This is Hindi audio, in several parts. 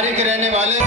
बारी के रहने वाले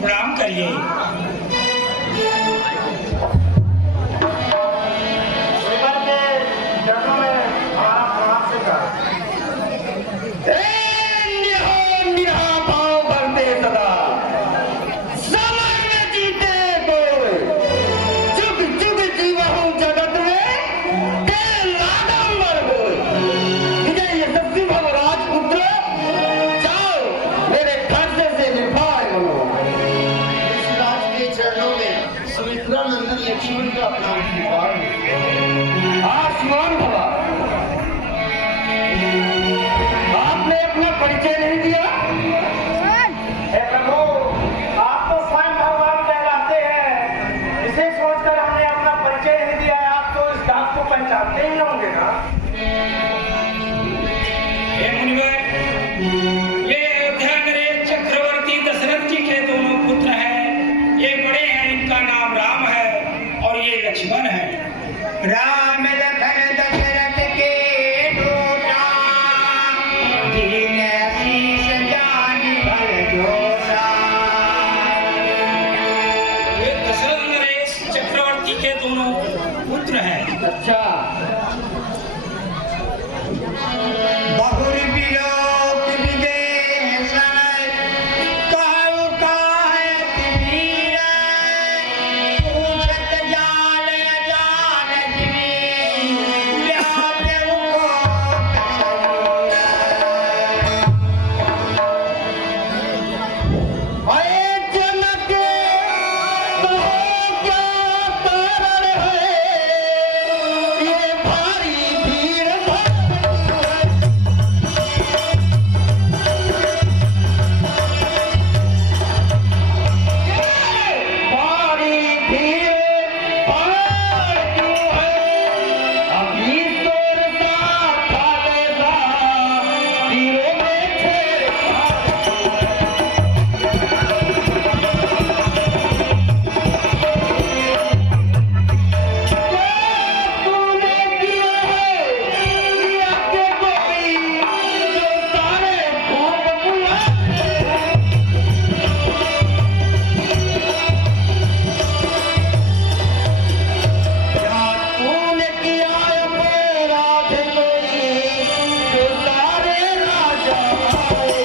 प्रणाम करिए। लक्ष्मण का आसमान भला, आपने अपना परिचय नहीं दिया। प्रभु, आप तो स्वयं भगवान कहलाते हैं, इसे सोचकर हमने अपना परिचय नहीं दिया है। आप तो इस दास को पहचानते ही होंगे ना। हे मुनिवर, ये अयोध्या नरेश चक्रवर्ती दशरथ जी के दोनों पुत्र हैं। ये बड़े हैं, इनका नाम राम है और ये लक्ष्मण है। राम लखन दशरथ के दूता, दीन शीश जानि भल जोता। ये दशरथ नरेश चक्रवर्ती के दोनों पुत्र हैं। अच्छा, बहुर बिलोक विदेह सनय, कहु कहत वीर। पूछत जान अजान जिमि, व्याप्यउ कोट शरीर। अरे जनक कहो क्या कारण है, ये भारी भीड़ भारी भीड़ भाड़ क्यों है, अभी तोर साथ आवेगा, तीरों में छेड़छाड़। तूने किया है किया के कोई जो सारे खूब बुलाए। क्या तूने किया अपराध कोई जो सारे राजा आए।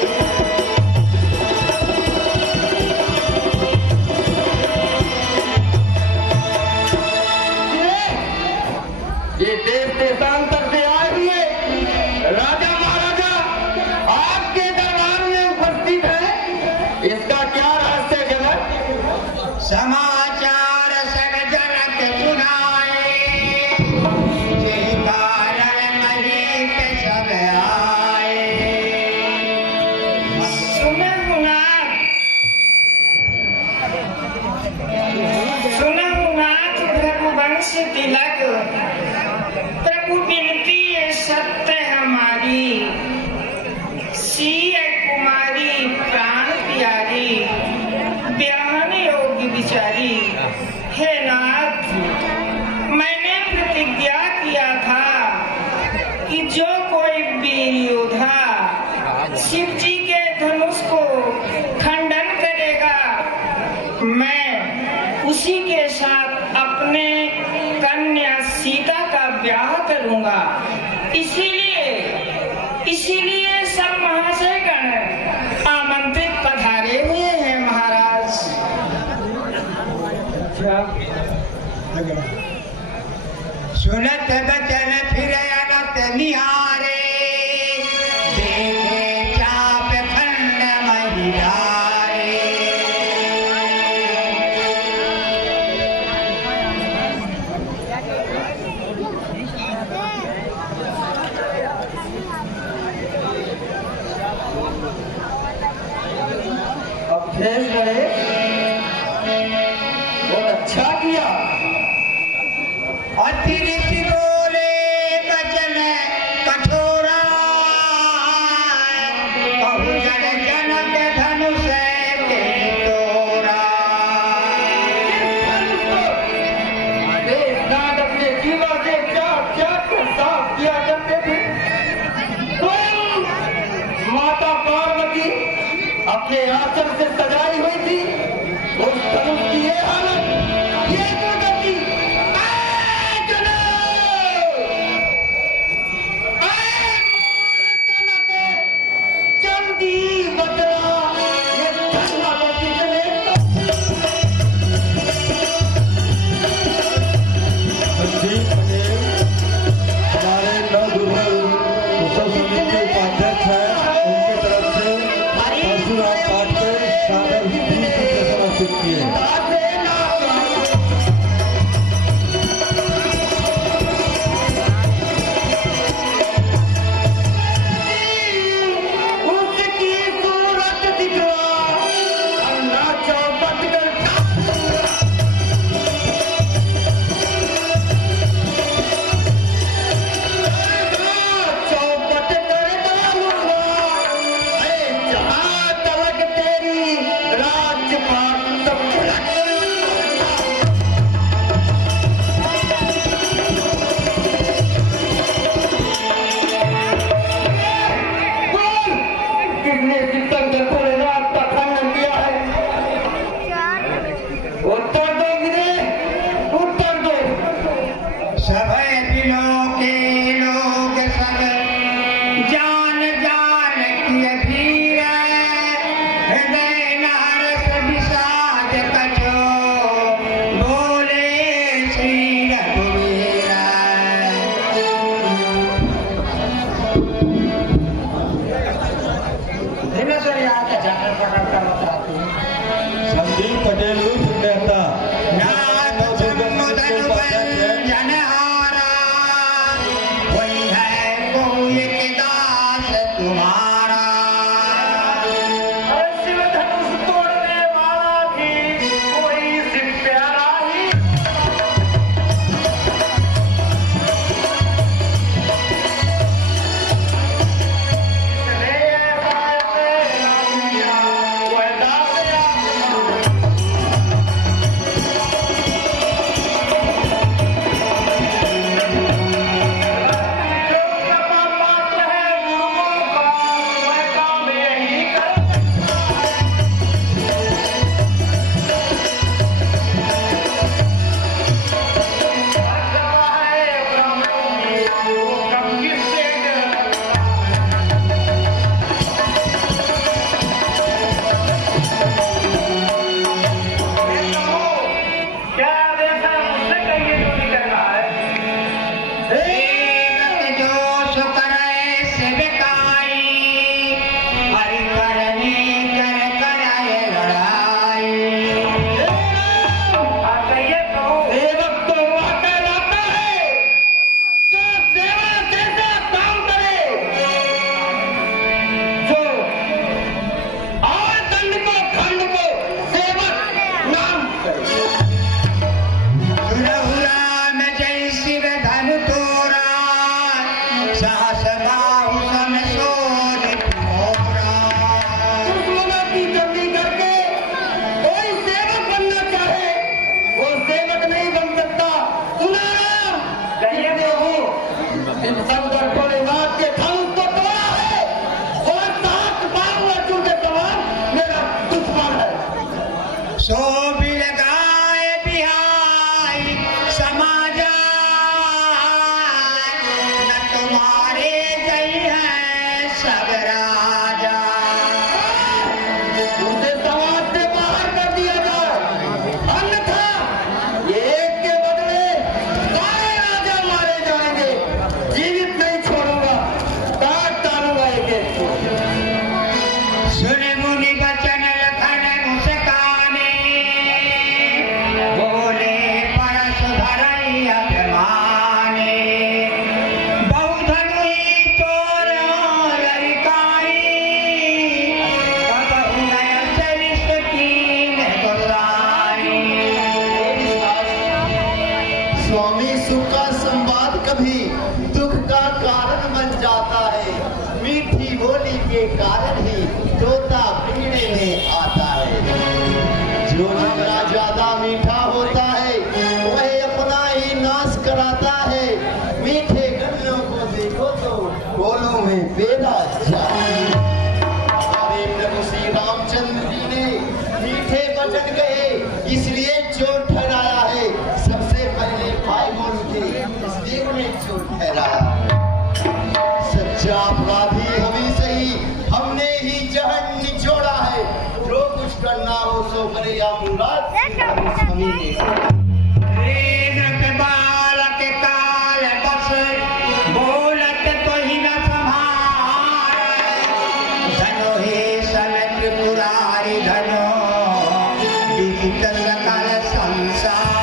ये देश देशांतर से आए हुए राजा महाराजा आपके दरबार में उपस्थित है, इसका क्या रहस्य है जनक? समाचार सब जनक सुनाए, जे कारण महीप सब आए। सुनहुनाथ रघुवंश तिलक, प्रभु बिनती है सत्य हमारी। सीय कुमारी प्राण प्यारी, ब्याहन योग्य बिचारी। हे नाथ, मैंने प्रतिज्ञा किया था इसीलिए सब महाशयगण आमंत्रित पधारे हुए हैं महाराज। सुनत बचन फिर अनत निहारे, देखे चाप खंड महिलारे। अभ्येस करे बहुत अच्छा किया। अतिरिक्त बोले बचन कठोरा, कहु जन जनक धनुष के तोरा। अरे नाटक के जीवा के चाक चाक साफ किया करते थे। स्वयं माता पार्वती अपने आंचल से सजाई हुई थी, उस धनुष की ये हालत, ये दुर्गति। जल्दी बदला ये धन्ना को कितने संदीप पटेल हमारे नवदुर्गल उत्सव समिति के उपाध्यक्ष हैं, उनकी तरफ से परशुराम पाठ के शानदार 20 रुपये समर्पित किए। उसकी सूरत दिखला अन्ना चौपट कर चौपट कर डालूंगा। जहां तलक तेरी राजपाट सब कितने सितंबर को रात का खंडन किया है। उत्तर दो गिरे, उत्तर दो। सभय दिलों के लोग सब जान जान किए भीर, हृदय नारस विषाद कछो, बोले श्री रघुवीर। संदीप पटेल लुत्फ नेता नाथ समुदन बन जनहारा, वही है कोई के दास तुम्हारा। शिव धनुष तोड़ने वाला भी कोई सिर्फ प्यारा ही। इसने ऐसा तेरा किया, वैसा तेरा। जो कृपा पात्र है गुरुओं का, वह काम यही कर सकता है। सेवक जो सुकरै सेवकाई, हरि करनी कर कराए लड़ाई। सेवक तो वह कहलाता है जो सेवा जैसा काम करे, जो और दंड को खंड को सेवक नाम करे। सुरहुरा में जय शिव धनु तोरा, सहस बाहु सन शोधित मोरा। दुश्मनों की जल्दी करके कोई सेवक बनना चाहे, वो सेवक नहीं बन सकता। सुना कहते हो इन शंकर भोलेनाथ के धनुष को तोड़ा है और 7 बार अर्जुन के समान मेरा दुश्मन है। सो भी लगाए बिहाई समाजा, न तुम्हारे का संवाद कभी दुख का कारण बन जाता है। मीठी बोली के कारण ही तोता पिंजरे में आता है। जो जितना ज्यादा मीठा होता है वह अपना ही नाश कराता है। मीठे गन्नों को देखो तो कोलों में पेड़ा हमारे प्रभु श्री रामचंद्र जी ने मीठे वचन कहे इसलिए चोर ठहराया है। सबसे पहले भाई बोल उठे इसलिए उन्हें चोर ठहराया। सच्चा अपराधी हमें सही, हमने ही जहर निचोड़ा है। जो कुछ करना हो सो करे या मुराद हमें दे। बालक काल बस बोलत तो ही न संभार। धनो हे सन त्रिपुरारी धनो विदित सकल संसार।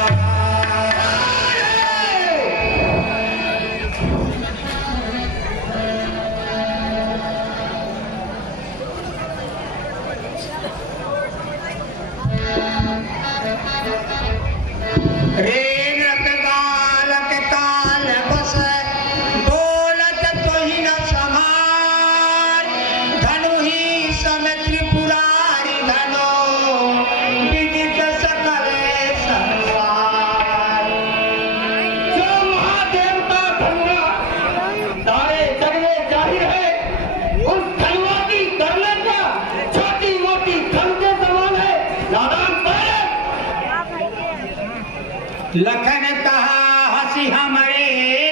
लखन कहा हंसी हमारे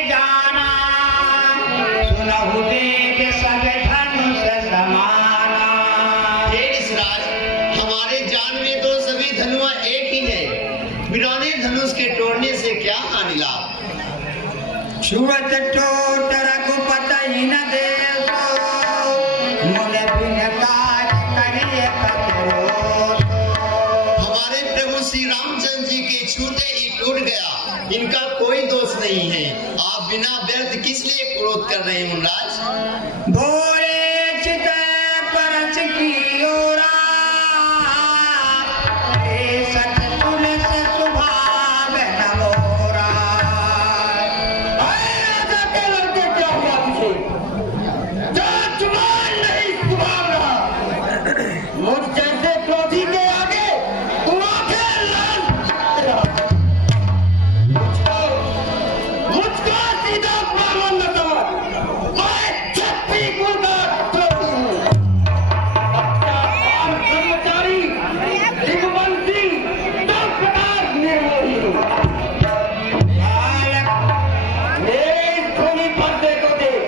जाना। सुनहु देव सब धनुष समाना। हमारे जान में तो सभी धनुआ एक ही है। बिराने धनुष के तोड़ने से क्या हानि लाभ। छुअत टोट रघुपति न देसो। मुन बिन काज करिए कतरो। हमारे प्रभु श्री रामचंद्र जी के छूते ही टूट गया। इनका कोई दोष नहीं है। आप बिना व्यर्थ किस लिए क्रोध कर रहे हैं मुनराज। भोरे चित परच की ओरा। सत तुलस स्वभाव न मोरा। राजा के लड़के क्या हुआ तुझे? जो जुबान नहीं जुबान रहा। मुझ जैसे क्रोधी के आगे तू आंखें लाल। मुझको सीधा ब्राह्मण न समझ। मैं छत्तीसगढ़ का क्रोधी हूँ। सत्यावान कर्मचारी दिग्बंधी दस प्रकार निर्मोही हूँ। मेरे धोनी पर्दे को देख।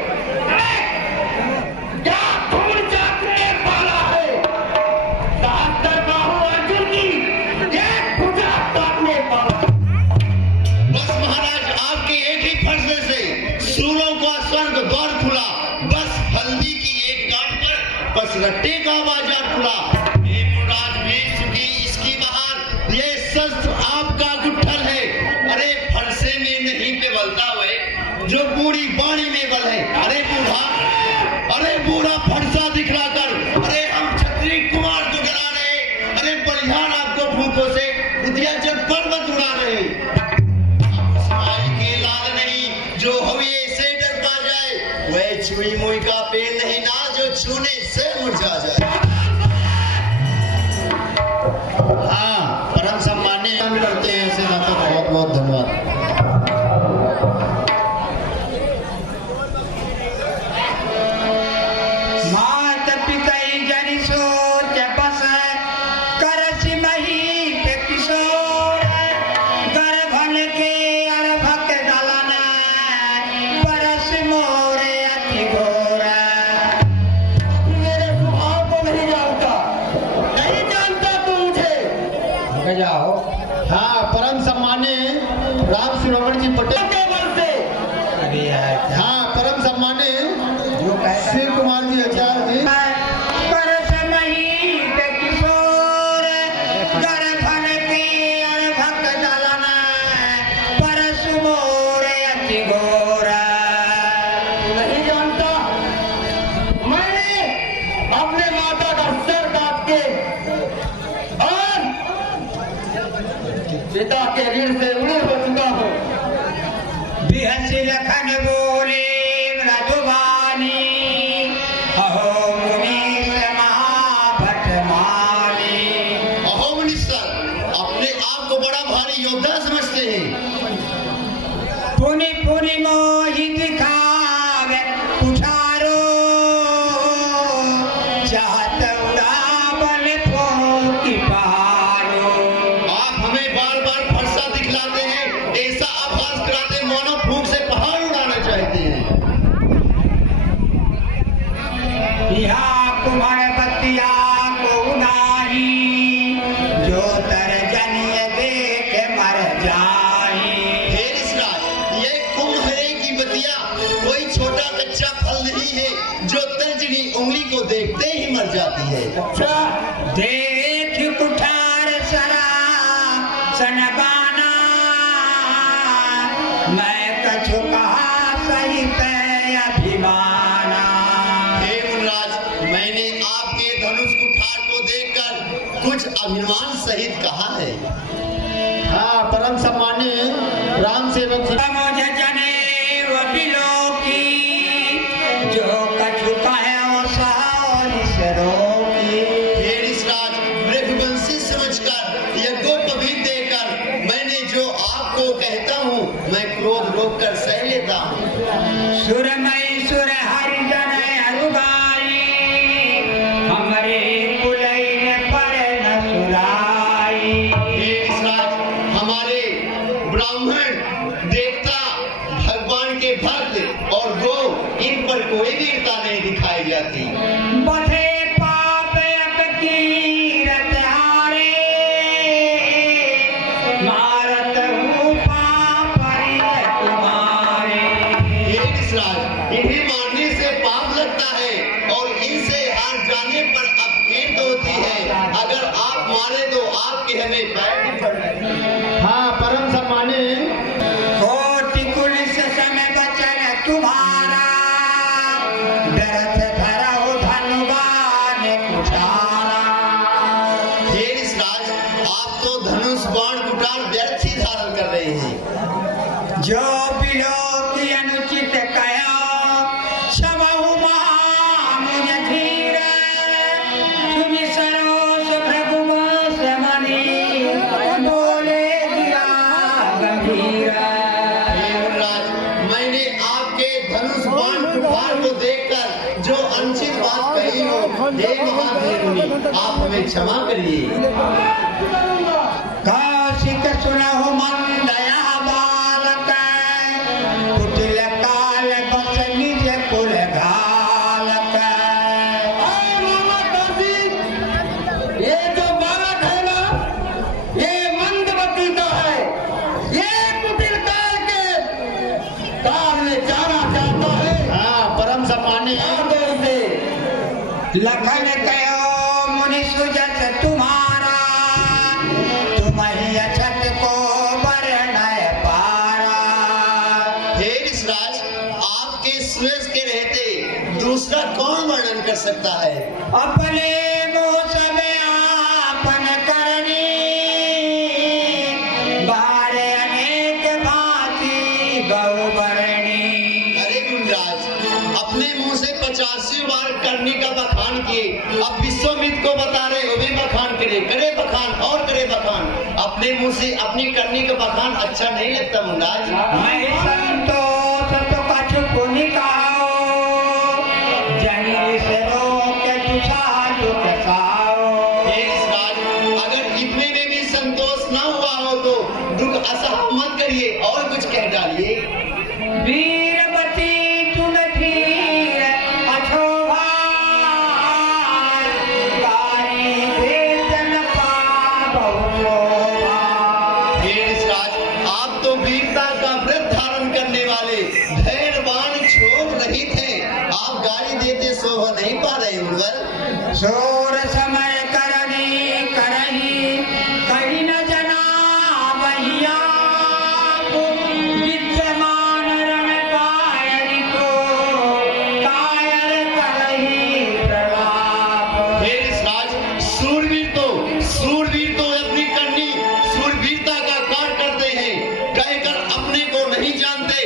क्या धूल चाटने वाला है। सहस्त्र बाहु अर्जुन की एक भुजा काटने वाला। बस महाराज आपके एक ही फर्ज से सूरों का स्वर्ग द्वार खुला। बस हल्दी की एक गांठ पर बस रट्टे का बाजार खुला। हे मुनराज बेच चुकी इसकी बहार। ये शस्त्र आपका गुट्ठल है। अरे फरसे में नहीं पे बलता हुए जो बूढ़ी बाणी में बल है। अरे बूढ़ा फरसा दिखला कर। अरे हम क्षत्रिय कुमार को गिरा रहे। अरे बलिहान आपको फूकों से उदिया जब पर्वत उड़ा रहे। के लाल नहीं जो हविये से डर पा जाए। वह छुई मुई का पेड़ नहीं ना जो छूने से मुरझा जाए। हाँ परम सम्मान्य हम करते हैं सेना का बहुत बहुत धन्यवाद। मात पितई जनि सोच बस। करस मही के किशोर। गर्भन के अर्भक दलन। परस मोरे अति घोर। मेरे स्वभाव को नहीं जानता। नहीं जानता तू मुझे। जाओ। हाँ परम सम्मान्य राम शिरोमणि जी पटेल के बल से अरे यार हाँ परम सम्मान्य जो कहे शिव कुमार जी आचार्य जी। परस मही के किशोर। गर्भन के अर्भक दलन। परस मोरे अति घोर। नहीं जानता। मैंने अपने माता का सर काट के और पिता के ऋण से उड़े हो चुका हूँ। बिहसी लखन बोले मृदुबानी अहो मुनीश महाभट मानी। अहो मुनीश्वर, अपने आप को बड़ा भारी योद्धा समझते हैं। पुनि पुनि मोहि दिखावे कुठारो चाहत उड़ावन फूंकी पारो। आप हमें बार बार फरसा दिखलाते हैं, ऐसा आभास कराते मानो फूंक से पहाड़ उड़ाना चाहते हैं। यहाँ कुम्हार बतिया को नाही जो तर जनिय देख मर जाई। हे ऋषिराज, ये कुम्हरे की बतिया कोई छोटा कच्चा फल नहीं है जो तर्जनी उंगली को देखते ही मर जाती है। अच्छा, देख कुठार सरा सनबाना मैं कछु कहा सही पे अभिमाना। हे मुनराज, मैंने आपके धनुष कुठार को देखकर कुछ अभिमान सहित कहा है। हाँ, परम सम्मानीय राम सेवक जी। मुझे जने वकीलों की जो कछु कहे वो सारी से रोकी। हे ऋषिराज, रघुवंशी समझकर यज्ञोपवीत देकर मैंने जो आपको कहता हूँ मैं क्रोध रोक कर सह लेता हूँ। सुरमई सुर हरिजन अरुगाई हमरे कुलैन पर न सुराई। हे ऋषिराज, हमारे ब्राह्मण देवता भगवान के भक्त और गो इन पर कोई वीरता नहीं दिखाई जाती। बधे पाप अपकीरत हारे मारत हूँ पाप हरि तुम्हारे। हे ऋषिराज, इन्हें मारने से पाप लगता है और इनसे हार जाने पर अपकीर्त होती है। अगर आप मारे तो आपके हमें पैर नहीं पड़ने। हाँ, परम सम्मानीय कोटि कुलिस समय बचन तुम्हारा डरत धरहु धनुबान कुठारा। हे ऋषिराज, आप तो धनुष बाण कुठार व्यर्थ ही धारण कर रहे हैं। जो बिलो की अनुचित कया क्षमहु मुझ धीर सुनि सरोस भृगुवंश मणि बोले गिरा गंभीरा। हे मुनराज, मैंने आपके धनुष बाण कुठार को देखकर जो अनुचित बात कही हो, हे महावीर मुनि, आप हमें क्षमा करिए। कौशिक सुनहु मंदया बालक कुटिल काल बस निज कुल घालक। ये जो बालक है ना, ये मंदमती का है। ये कुटिल काल के काल में जाना चाहता है। हाँ, परम सम्मानीय मार दो इसे। लखन कहो मुनि सुजत तुम्हारा तुम ही अछत को वर्णय पारा। हे ऋषिराज, आपके सुयश के रहते दूसरा कौन वर्णन कर सकता है। अपने मुँह सब आपन करनी बारे अनेक भांति बहुबरणी। अरे गुणराज, अपने मुंह से 85 बार करने का बखान किए, अब विश्वामित्र को बता रहे वो भी बखान करे बखान और करे बखान। अपने मुंह से अपनी करने का बखान अच्छा नहीं लगता मुनराज। मैं संतोष तो कछु पुनि कहाओ जनी से रोक तुसा दुख साओ। हे ऋषिराज, अगर इतने में भी संतोष ना हुआ हो तो दुख असह मत करिए और कुछ कह डालिए। वीरवती तुम धीर अछोभा कारी वेतन पावो शोभा। हे ऋषिराज, आप तो वीरता का व्रत धारण करने वाले धैर्यवान क्षोभ रहित हैं। आप गाली देते शोभा नहीं पा रहे मुनवर। सोर समय करनी करही कही न जना बहिया विद्यमान रण कायरी को कायर करही प्रलाप। हे ऋषिराज, सूरवीर तो अपनी करनी सूरवीरता का कार्य करते हैं, कहकर अपने को नहीं जानते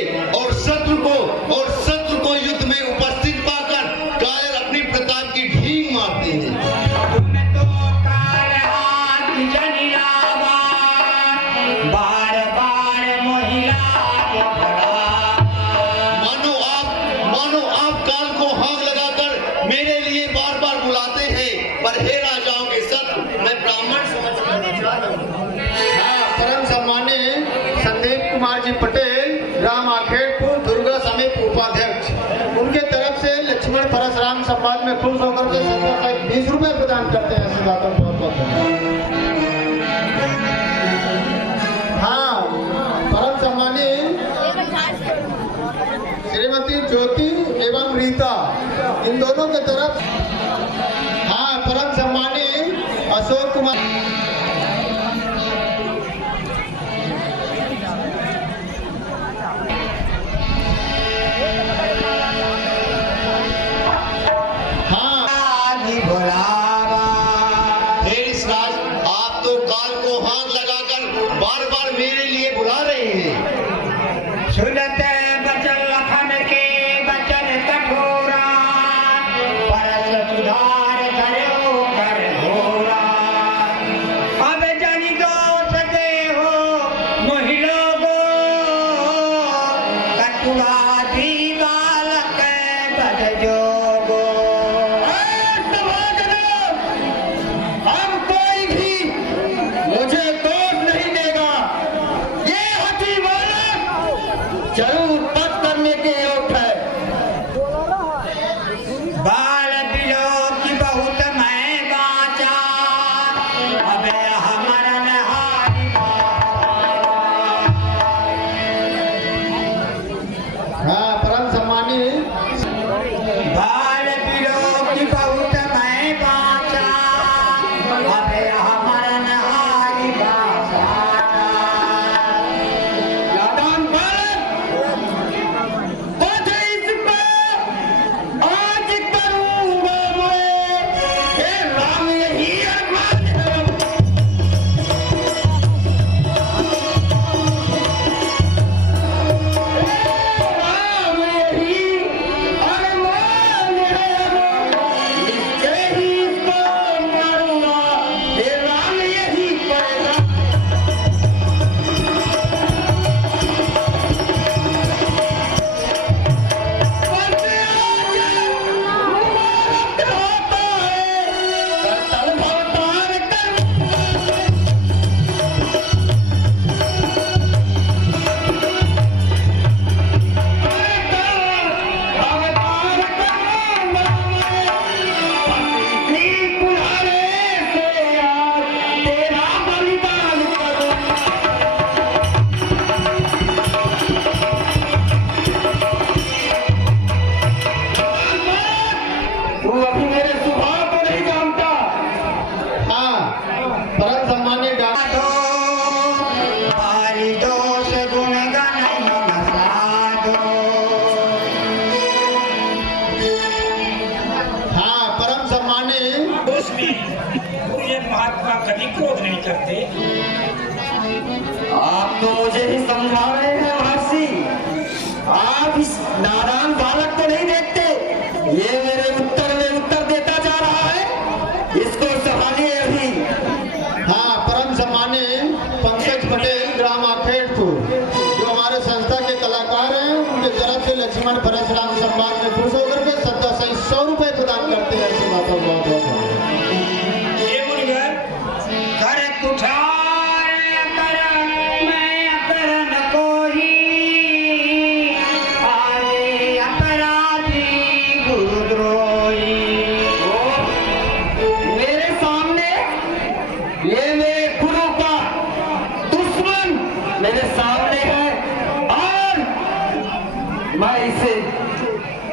और हे राजाओं के सत मैं ब्राह्मण समझ कर विचार रखूं। हाँ, परम सम्मानीय संदीप कुमार जी पटेल, ग्राम आखेड़पुर, दुर्गा समिति उपाध्यक्ष, उनके तरफ से लक्ष्मण परशुराम संवाद में खुश होकर के 20 रुपए प्रदान करते हैं। सदाकर बहुत बहुत धन्यवाद। हाँ, परम सम्मानीय श्रीमती ज्योति एवं रीता, इन दोनों के तरफ। हाँ, परम सम्मानीय अशोक कुमार। बार-बार मेरे लिए बुला रहे हैं। सुनत बचन लखन के बचन कठोरा, परस सुधार करो कर घोरा। अब जन दोष दे हो महिलो गो, कटुआधी बालक बद जोगो। अब कोई भी मुझे जरूर पद करने के योग्य है। बाल बिलो की बहुत मैं बाचा, अब हमारा नहारी। हाँ, परम सम्मानीय बाल बिलो की बहुत मैं बाचा, अब हमारा नहारी बाचा। महात्मा कभी क्रोध नहीं करते। आप तो मुझे ही समझा रहे हैं महर्षि, आप इस नादान बालक को नहीं देखते। ये मेरे उत्तर में उत्तर देता जा रहा है, इसको संभालिए अभी। हाँ, परम सम्मानीय पंकज पटेल, ग्राम आखेड़पुर, जो हमारे संस्था के कलाकार हैं, उनके तरफ से लक्ष्मण परशुराम संवाद में खुश होकर के 100 रुपए प्रदान करते हैं। ऐसी बातों बहुत बहुत कर कुठार कर मैं अपरन कोही, आवे अपराधी गुरुद्रोही। मेरे सामने ये मेरे गुरु का दुश्मन मेरे सामने है और मैं इसे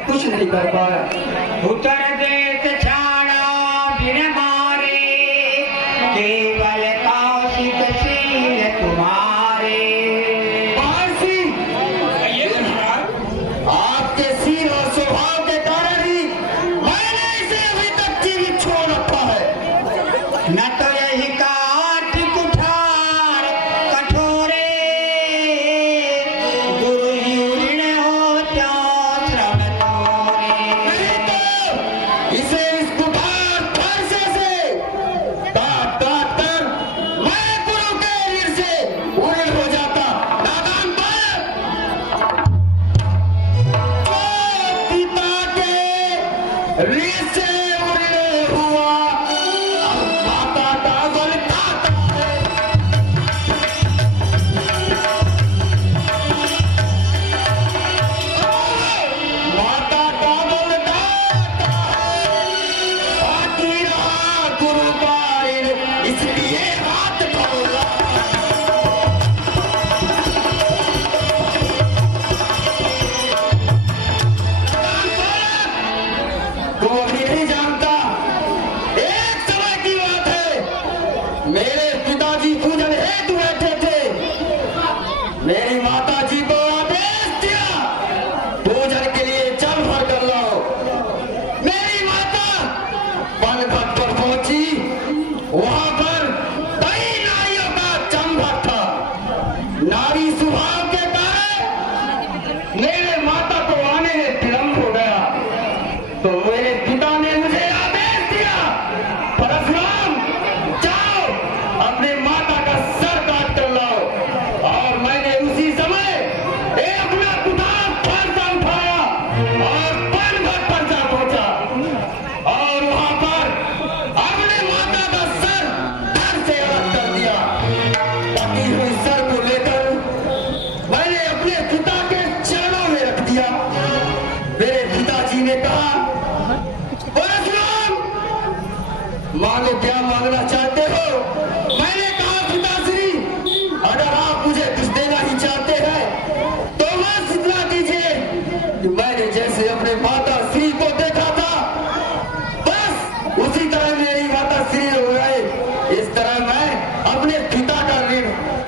कुछ नहीं कर पाया। उत्तर देत छाड़ा बिन मारे, केवल कौशिक शील तुम्हारे। महर्षि, ये महाराज आपके सील और स्वभाव के कारण ही मैंने इसे अभी तक जीवित छोड़ रखा है। न तो यही काट कुठार कठोरे, गुरु ऋण हो त्यो श्रम तोरे। नहीं तो ने कहा, परशुराम मांगो, क्या मांगना चाहते हो? मैंने कहा, पिताश्री अगर आप मुझे कुछ देना ही चाहते हैं तो बस इतना दीजिए कि मैंने जैसे अपने माता श्री को देखा था बस उसी तरह मेरी माता श्री हो गए। इस तरह मैं अपने पिता का ऋण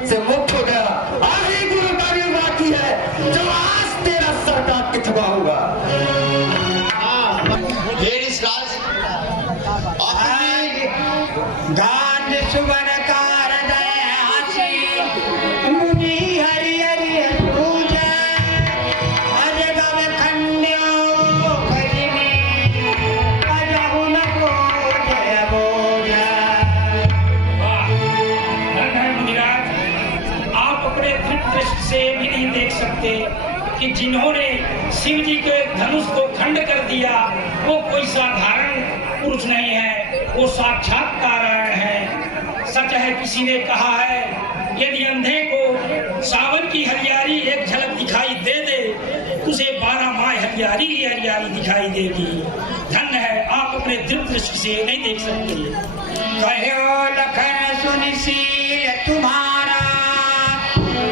से मुक्त हो गया। आगे गुरु का ऋण बाकी है जो आज तेरा सर काट के चुकाऊंगा। गांड सुवन कार दयासी मुनि हरि हरि पूजा अजगम खंड्यो करिमी अजहु न को जय बोजा। वाह! धन है मुनिराज, आप अपने दृढ़ दृष्टि से भी नहीं देख सकते कि जिन्होंने शिव जी के धनुष को खंड कर दिया वो कोई साधारण पुरुष नहीं है, वो साक्षात नारायण है। सच है, किसी ने कहा है यदि अंधे को सावन की हरियाली एक झलक दिखाई दे दे उसे 12 माह हरियाली ही हरियाली दिखाई देगी। धन्य है, आप अपने दृढ़ दृष्टि से नहीं देख सकते। कहो लखन सुनिशील तुम्हारा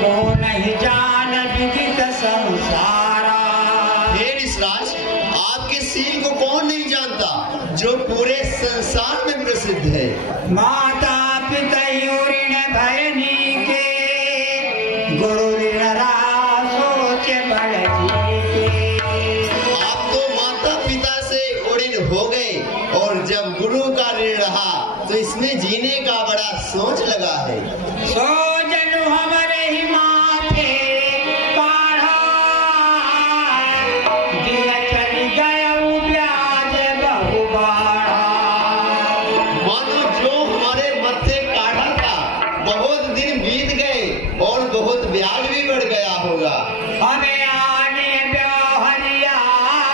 को नहीं जान विदित संसारा। हे ऋषराज, आपके शील को कौन नहीं जानता जो पूरे संसार में प्रसिद्ध है। माता पिता ऋण भयनी के गुरु ऋण सोच बड़ जी के। आप तो माता पिता से ऋण हो गए और जब गुरु का ऋण रहा तो इसमें जीने का बड़ा सोच लगा है। सो जनु हमारे ही माथे काढ़ा दिल चली गया ब्याज बहु बाड़ा। मानो जो हमारे मत्थे काढ़ा था बहुत दिन बीत गए और बहुत ब्याज भी बढ़ गया होगा। हमें आने ब्याहरिया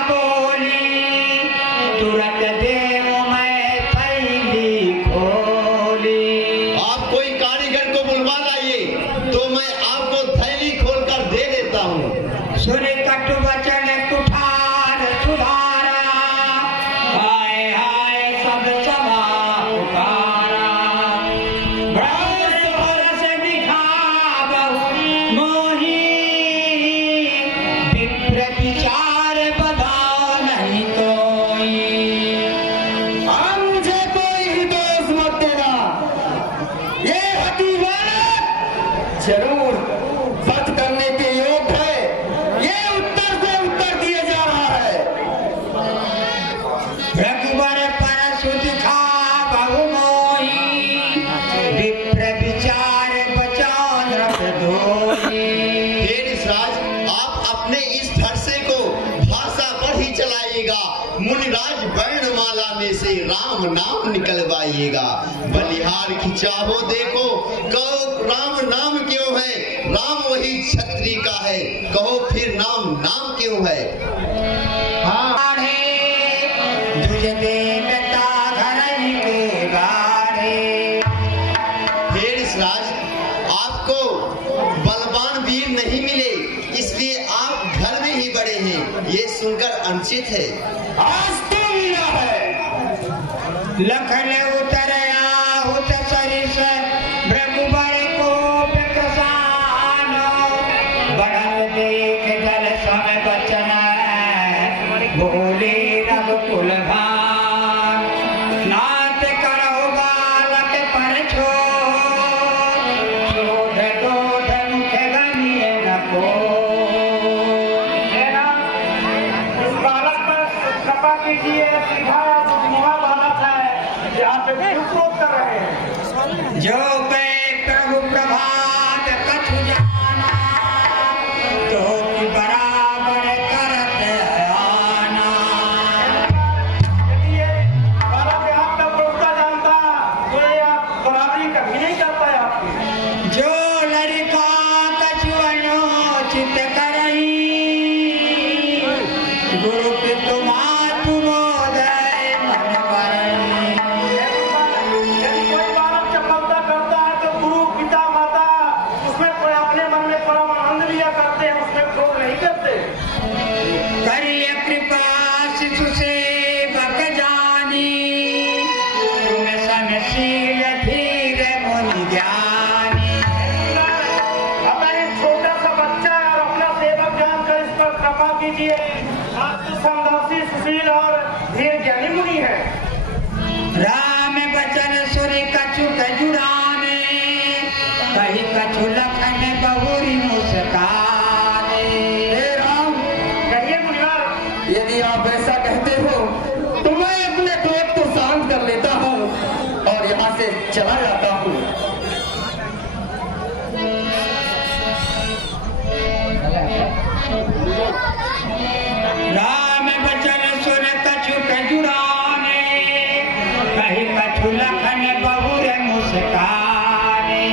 बोली तुरंत देव मैं थैली खोली। आप कोई कारीगर को बुलवा लाइए तो मैं आपको थैली खोलकर दे देता हूँ। सुन कटु वचन कुठार सुधारा हाय हाय सब सभा पुकारा। ब्रह्म सरस दिखावहु मोहि विप्र विचार बधाओ नहीं कोई। अब मुझे कोई ही दोष मत देना, ये हठी बालक जरूर वध करने के योग्य है। ये उत्तर से उत्तर दिए जा रहा है। रघुवर परसु दिखावहु मोहि विप्र विचार बचाओ नृप धोई। हे ऋषराज, आप अपने इस फरसे को भाषा पर ही चलाइएगा। मुनिराज वर्णमाला में से राम नाम निकलवाइएगा। बलिहार की चाहो देखो, कहो राम नाम क्यों है? राम वही छत्री का है, कहो फिर नाम क्यों है? तुझ देवता घर ही के गाढ़े। हे ऋषराज, आपको बलवान वीर नहीं मिले इसलिए आप घर में ही बड़े हैं, ये सुनकर अनुचित है। आज तो मिला है। लखन उतर आहुत सरिस भृगुबर को प्रसानो। बढ़त देख जल सम बचन बोले रघुकुल भान। नाथ करहु बालक पर छोड़ शोध दोध मुख गनिय न को। इस बालक पर कृपा कीजिए, सीधा मुहा बालक है, यहाँ पे विरोध कर रहे हैं। जो पे प्रभु प्रभात कछु जाना तो बराबर करत आना। यदि ये बालक यहाँ तक पहुँचता जानता तो ये आप बराबरी कभी नहीं कर पाए आपकी। जो लड़का कछु अनुचित करही गुरु के तुमातु मोदय मन वरही। यदि कोई बालक चपलता करता है तो गुरु पिता माता उसमें कोई अपने मन में परम आनंद लिया करते हैं, उसमें क्रोध नहीं करते। करिय कृपा सिद्ध कीजिए, आप तो समदर्शी, सुशील और धीर ज्ञानी मुनि हैं। राम बचन सुर कछु जुड़ाने, कही कछु लखन बहुरी मुस्काने। हे राम, कहिए मुनिवर। यदि आप ऐसा कहते हो तो मैं अपने क्रोध को शांत कर लेता हूँ और यहाँ से चला जाता हूँ। राम बचन सुर कछु जुड़ाने, कही कछु लखन बहुर मुस्काने।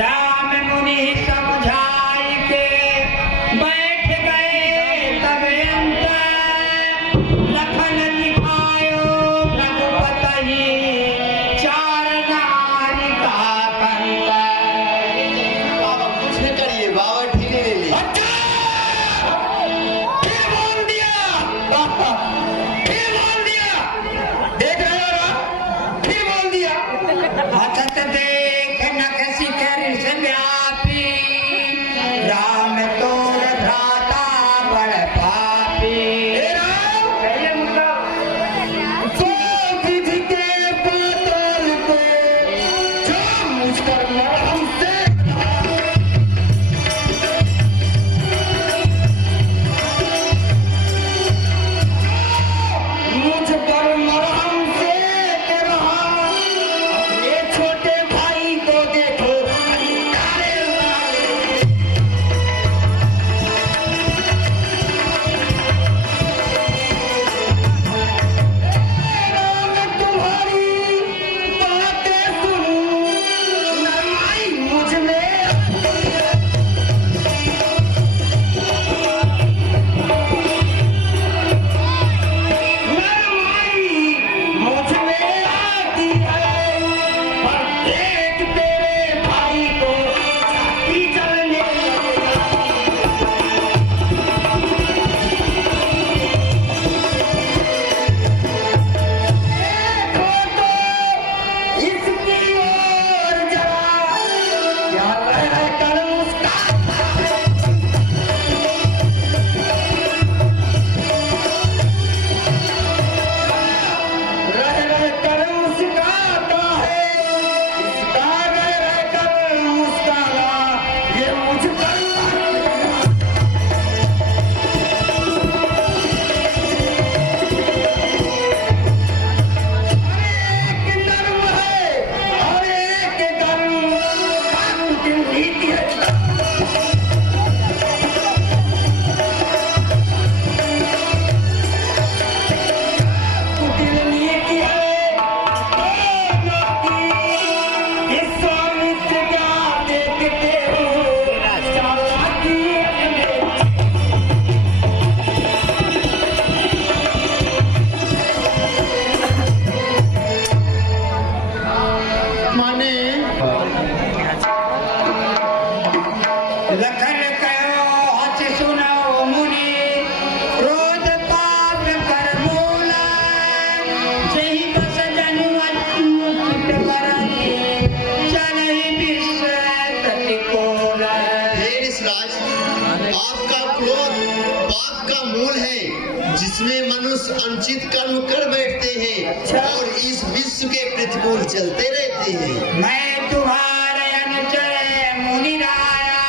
राम मुनि समझाई के बैठ गए तब अंत, लखन दिखायो रघुपति चार नारी का कंत। बाबा कुछ न करिए, बाबा ढीले ले ले। अच्छा, फिर बोल दिया, फिर बोल दिया, देख रहे हो ना, फिर बोल दिया। हसत देख नख शिखर से व्यापी, राम तोर भ्राता बड़ पापी। हे राम, कहिए मुनिवर। तो विधि के पातल को जो मुझ पर मरहम से मुझ पर मरहम से रहा, अपने छोटे भाई को देखो काले लाल। राम तुम्हारी बातें सुनूं, नरमाई मुझ में नरमाई मुझ में आती है, पर देख तेरे भाई को छाती जलने देखो तो इसकी ओर जरा, क्या रह कर मुस्काता है। रह कर मुस्काता है, इसका रह कर मुस्काना ये मुझ पर एक नर्म है और एक गर्म, काटू की नीति है। कुटिल नीति है, दोनों की। इस स्वामी से क्या देखते हो, चालाकी है। माने लखन कहो हस सुनो मुनि, क्रोध पाप कर मूला। जहि बस जनु अच्युत करहि, चलहि विश्व प्रतिकूल। हे ऋषराज, आपका क्रोध पाप का मूल है, जिसमें मनुष्य अनुचित कर्म कर बैठते हैं और इस विश्व के प्रतिकूल चलते रहते हैं। मैं तुम्हारे अनुचर मुनि राया,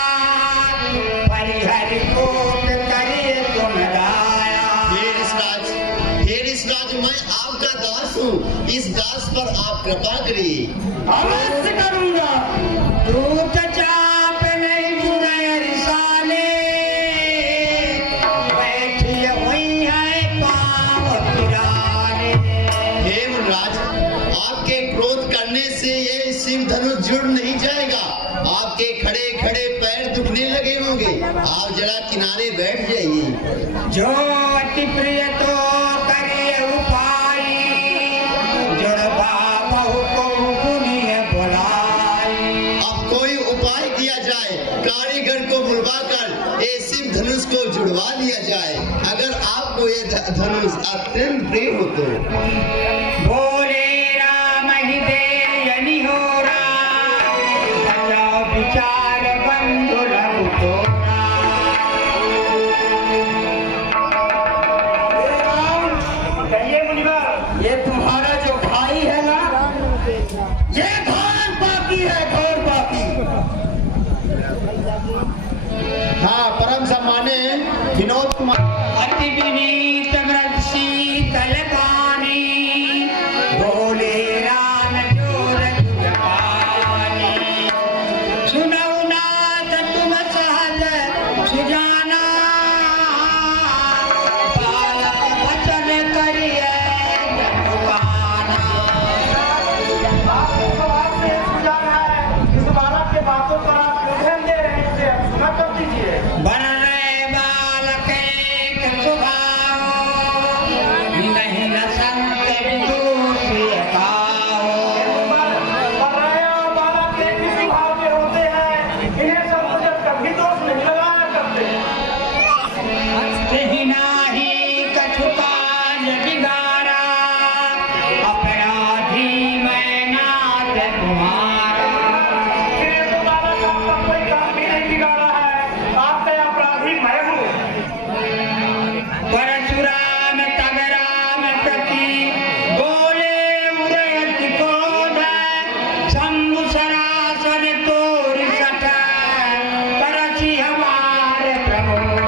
परिहरि कोट करिए तुम दाया। हे ऋषराज, मैं आपका दास हूँ, इस दास पर आप कृपा करिए। अवश्य करूंगा। दूत चाप नहीं जुड़े रिसाले, बैठिए हुई है पाँव पिराने। हे मुनिराज, आपके क्रोध करने से ये शिव धनुष जुड़ नहीं जाएगा। आपके खड़े खड़े पैर दुखने लगे होंगे। आप जरा किनारे बैठ जाइए। जो अति प्रिय तो करिए उपाय, जुड़वा बहु को गुनिय बुलाई। अब कोई उपाय किया जाए, कारीगर को बुलवाकर ये शिव धनुष को जुड़वा लिया जाए, अगर आपको ये धनुष अत्यंत प्रिय हो तो। बोले राम ही देर यनि हो बचाओ विचार बंधु लघु तोरा। विनोद कुमार। अति विनीत व्रत शीतल पानी, बोले राम जोर जुग पानी। सुनऊ नाथ तुम सहज सुजाना, बालक वचन करिए जनुकाना। आपके स्वभाव से सुजान है, इस बालक के बातों पर आप क्यों ध्यान दे रहे हैं? इसे अनसुना कर दीजिए। बन रहे बालक एक स्वभाव, नहीं न संत विदुषी एकाओ। पर रहे और बालक एक ही स्वभाव के होते हैं, इन्हें सब मुझे कभी दोष नहीं लगाया करते। तेहि नाही कछु काज बिगाड़ा, अपराधी मैं नाथ तुम्हारा। ये तो बालक आपका कोई काम भी नहीं बिगाड़ा है, आपका अपराधी मैं हूँ। परशुराम तब राम प्रति बोले मुरे अति क्रोध, शंभु सरासन तोरि सठ, परसि हमारे प्रमोद।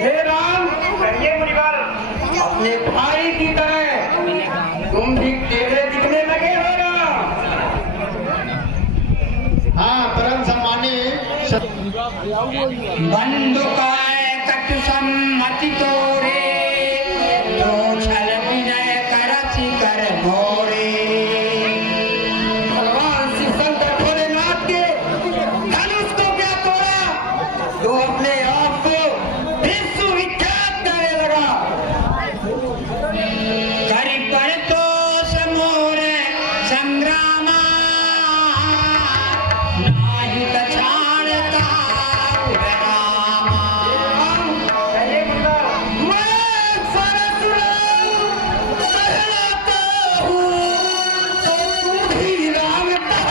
हे राम, कहिए मुनिवर। अपने भाई की तरह तुम भी टेढ़े दिखने लगे हो ना? हाँ, परम सम्मानीय बंधु काय कटु सम्मति तोरे, तो छल विनय करछि कर मोरे। भगवान श्री शंकर भोलेनाथ के धनुष को क्या तोड़ा, जो अपने आप को विश्वविख्यात करने लगा। करि पर तो समोर संग्रामा, नाहि तछाड़ काहु रामा। कहिए मुनिवर। मैं परशुराम कहलाता हूँ, तो तुम भी राम का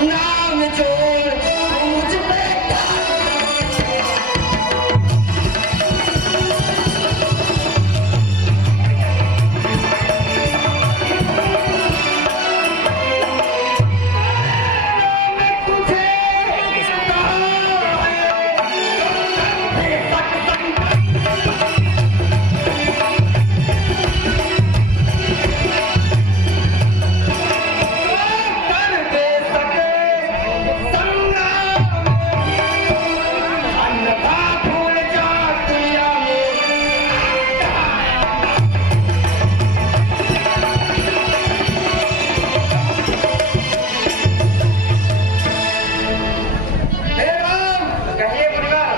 नाम जोड़ मुझ पे तुझे कर दे सके संग्राम, अन्यथा भूल जा दुनिया में। हे राम, कहिए मुनिवर।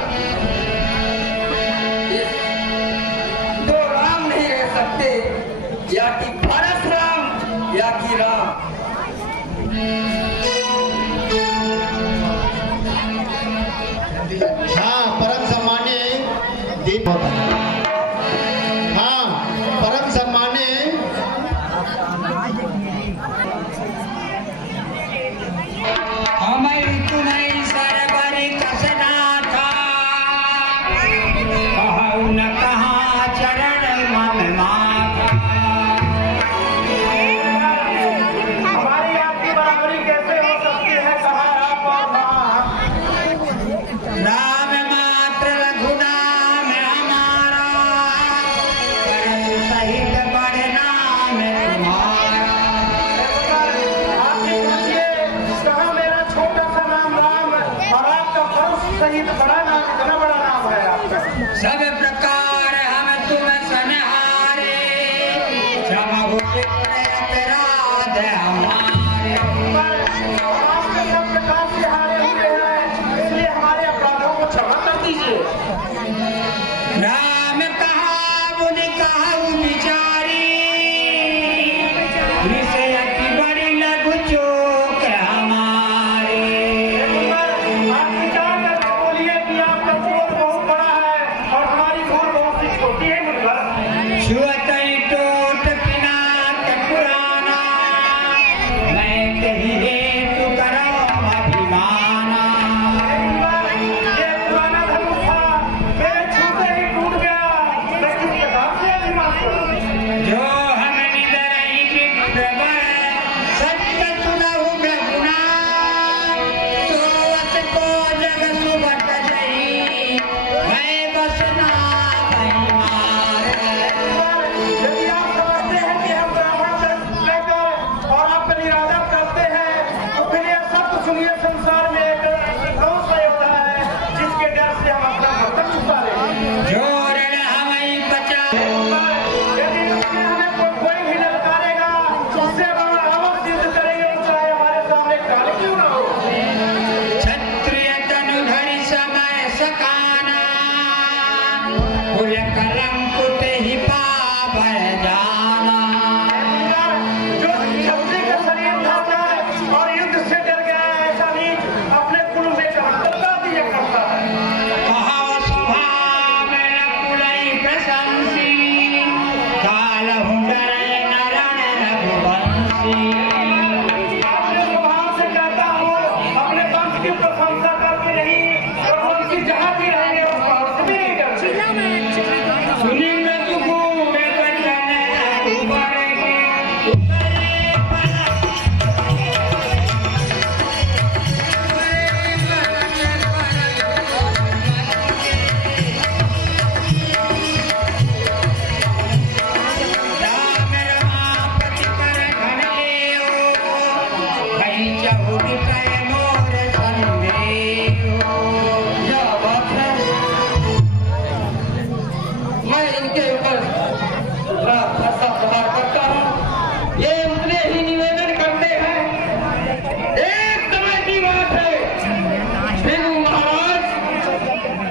दो राम नहीं रह सकते, या कि परशुराम या कि राम। हाँ, परम सम्मानीय दीप। हाँ, परम सम्मानीय हमै तुम्हें सरबर कसना था, कहु न कहाँ चरण मम माथा। हमारी आपकी बराबरी कैसे हो सकती है? कहा आप और वहाँ। राम मात्र रघुनाम हमारा, परम सहित बड़ नाम तुम्हारा। आप ही पूछिए, कहा मेरा छोटा सा नाम राम और आपका परस सहित बड़ा नाम, इतना बड़ा नाम है आपका। सब प्रकार हम तुम सनहारे, समहु अपराध हमारे। आपके सब प्रकार से हारे हुए हैं, इसलिए हमारे अपराधों को क्षमा कर दीजिए। राम कहा मुनि कहु विचारी, विषय अति बड़ी लघु चूक हमारी। आप विचार करके बोलिए कि आपका क्रोध बहुत बड़ा है और हमारी भूल बहुत सी छोटी है मुनिवर। छुअतई टोट पिनाक पुराना, मैं कही हेतु करो अभिमाना। ये पुराना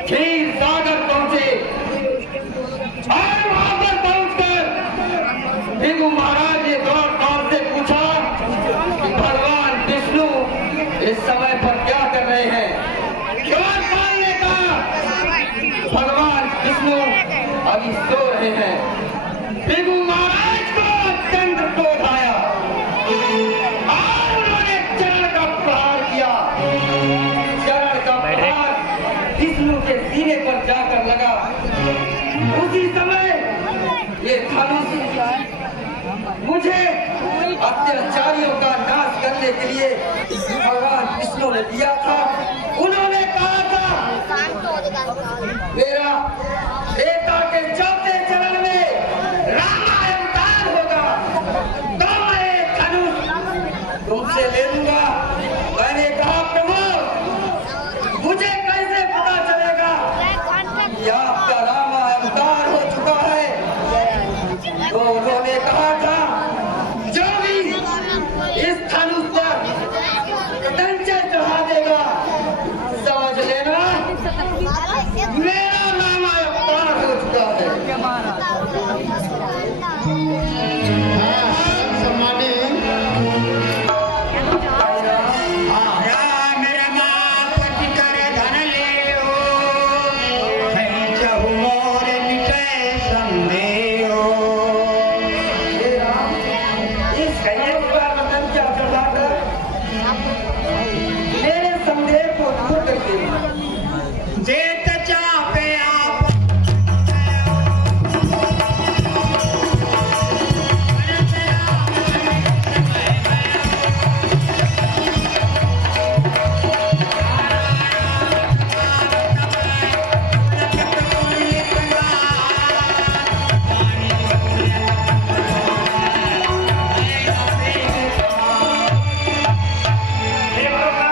क्षीर सागर पहुंचे और वहां पर पहुंचकर भृगु महाराज ने दौड़ से पूछा कि भगवान विष्णु इस समय पर क्या कर रहे हैं। शिवाय ने कहा भगवान विष्णु अभी सो रहे हैं। भृगु महाराज को अत्यंत क्रोध आया और उन्होंने चरण का प्रहार किया। चरण का प्रहार विष्णु के सीने पर जाकर लगा। उसी समय ये धनुष मुझे अत्याचारियों का नाश करने के लिए भगवान विष्णु ने दिया था। उन्होंने कहा था मेरा देवता के चौथे चरण में रामायण होगा तो मैं धनुष तुमसे ले लूंगा। मैंने कहा प्रभु मुझे कैसे पता चलेगा कि आपका रामायण हो चुका है। तो उन्होंने कहा था जो भी इस धनुष पर कंचन चढ़ा देगा समझ लेना मेरा रामायण पार हो चुका है। सम्मानित राम रमापति कर धन लेओ, है चहु मोर मिटै संदेहो। हे राम, इस गैर का वतन क्या चढ़ाकर मेरे संदेह को दूर करके जेत चापे आप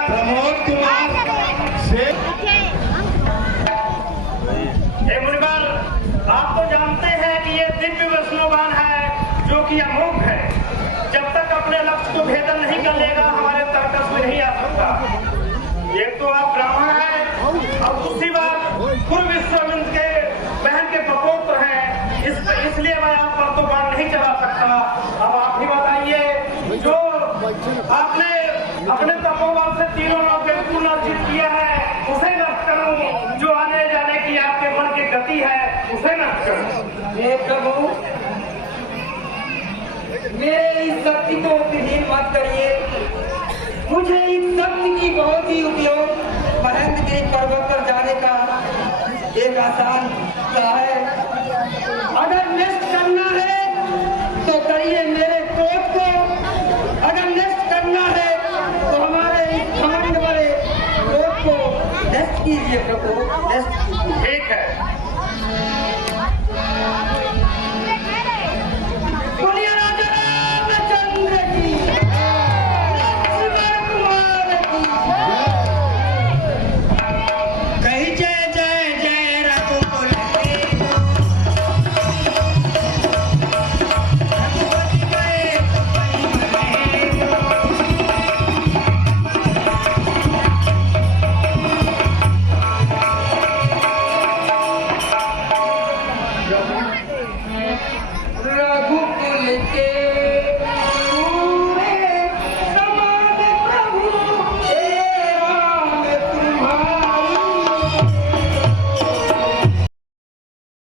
प्रमोद कुमार से हे मुनिवर, आप तो जानते हैं कि ये दिव्य विष्णुवान है जो कि अमोघ है। जब तक अपने लक्ष्य को भेदन नहीं कर लेगा हमारे तर्कस में नहीं आ सकता। एक तो आप ब्राह्मण हैं और दूसरी बात पूर्व विश्वामित्र के बहन के प्रपोत्र हैं। इसलिए मैं आप पर तो बाण नहीं चला सकता। अब आप ही बताइए जो आपने अपने तपोबल से तीनों लोग के पूर्ण अर्जित किया है उसे नष्ट करूं, जो आने जाने की आपके मन की गति है उसे नष्ट करूं। हे प्रभु मेरे इस शक्ति को विहीन मत करिए। मुझे इस शक्ति की बहुत ही उपयोग महेंद्रगिरी पर्वत पर जाने का एक आसान सा है। अगर नष्ट करना है तो करिए मेरे क्रोध को, अगर नष्ट करना है तो हमारे इस घमंड वाले क्रोध को नष्ट कीजिए प्रभु, नष्ट कीजिए। ठीक है, बोलिए राजा रामचंद्र की, लक्ष्मण कुमार की। कही जय जय जय रघुकुल देव, रघुपति गए तो कहीं रघुकुल के